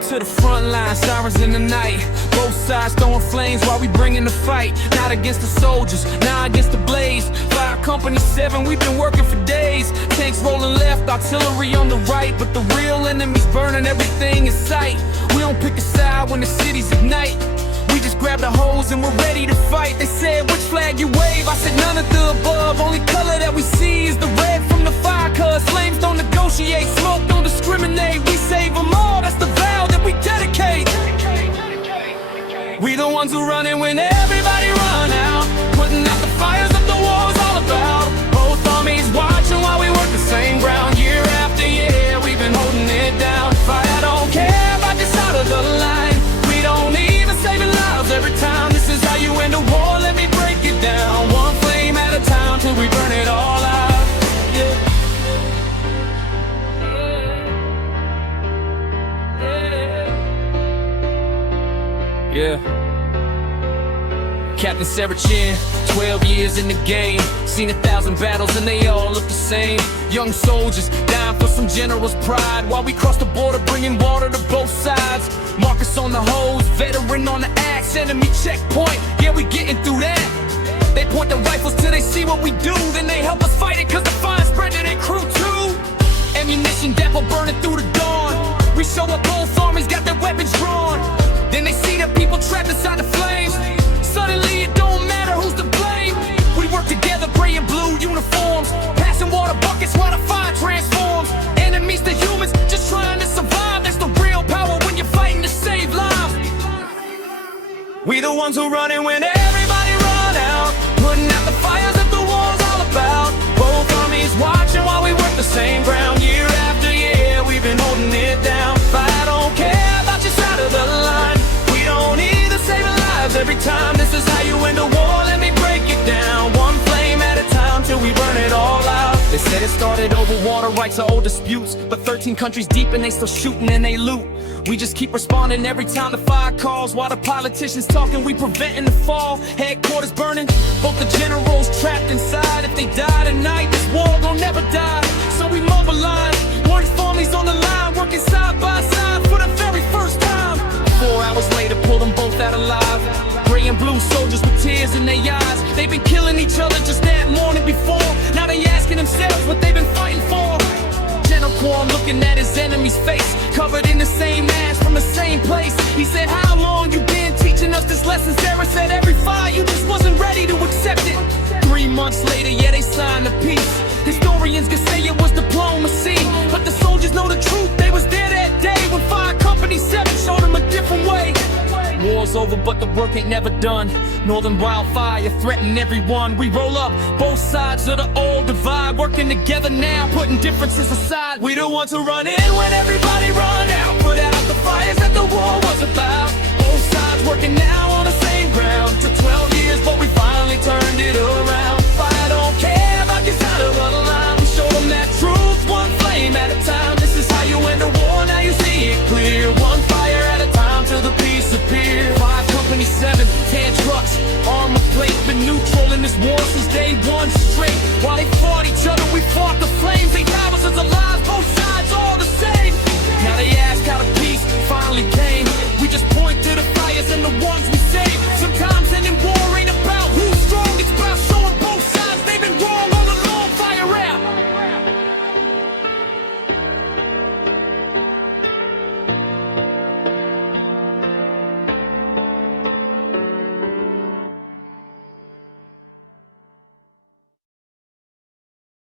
Up to the front line, sirens in the night. Both sides throwing flames while we bringing the fight. Not against the soldiers, now against the blaze. Fire Company 7, we've been working for days. Tanks rolling left, artillery on the right. But the real enemy's burning everything in sight. We don't pick a side when the cities ignite. We just grab the hose and we're ready to fight. They said, which flag you wave? I said, none of the above. Only color that we see is the red from the fire. Cause flames don't negotiate, smoke don't discriminate. We save them all, that's the vow that we dedicate. We the ones who run it when everybody run out. Putting out the fires that the war's all about. Both armies watching while we work the same ground. Year after year, we've been holding it down. Fire don't care about this side of the line. We don't even saving lives every time. This is how you end a war, let me break it down. One flame at a time till we burn it all out. Yeah. Captain Saracen, 12 years in the game. Seen 1,000 battles and they all look the same. Young soldiers dying for some general's pride, while we cross the border bringing water to both sides. Marcus on the hose, veteran on the axe. Enemy checkpoint, yeah, we getting through that. They point the rifles till they see what we do. Then they help us fight it cause the fire spread to their crew too. Ammunition depot burning through the dawn. We show up, both armies got their weapons drawn. Then they see the people trapped inside the flames. Suddenly it don't matter who's to blame. We work together, gray and blue uniforms, passing water buckets while the fire transforms. Enemies to humans, just trying to survive. That's the real power when you're fighting to save lives. We the ones who run it when everybody run out. Putting out the fires that the war's all about. Both armies watching while we work the same ground. Year after year, we've been holding it down. Fire don't care about your side of the line. We don't either saving lives every time. This is how you end a war, let me break it down. One flame at a time till we burn it all out. They said it started over water rights or old disputes, but 13 countries deep and they still shooting and they loot. We just keep responding every time the fire calls. While the politicians talking, we preventing the fall. Headquarters burning, both the generals trapped inside. If they die tonight, this war gon' never die. So we mobilize, one families on the line, working side by side for the very first time. 4 hours later, pull them both out alive. Gray and blue soldiers with tears in their eyes. They've been killing each other just that morning before. Now they asking themselves what they've been fighting for. General Quam looking at his enemy's face, covered in the same ash from the same place. He said, how long you been teaching us this lesson? Sarah said, every fire, you just wasn't ready to accept it. 3 months later, yeah, they signed the peace. Historians could say it was diplomacy, but the soldiers know the truth. They was there that day when Fire Company 7 showed them a different way. War's over, but the work ain't never done. Northern wildfire threatening everyone. We roll up both sides of the old divide, working together now, putting differences aside. We the ones who run in when everybody run out. Put out the fires that the war was about. Both sides working now on the same ground. Took 12 years, but we finally turned it around. Fire don't care about your side of the line. We show them that truth, one flame at a time. This is how you end a war, now you see it clear. One fire at a time till the peace appears. Fire Company 7, 10 trucks, armor plate. Been neutral in this war since day one straight. While they fought each other, we fought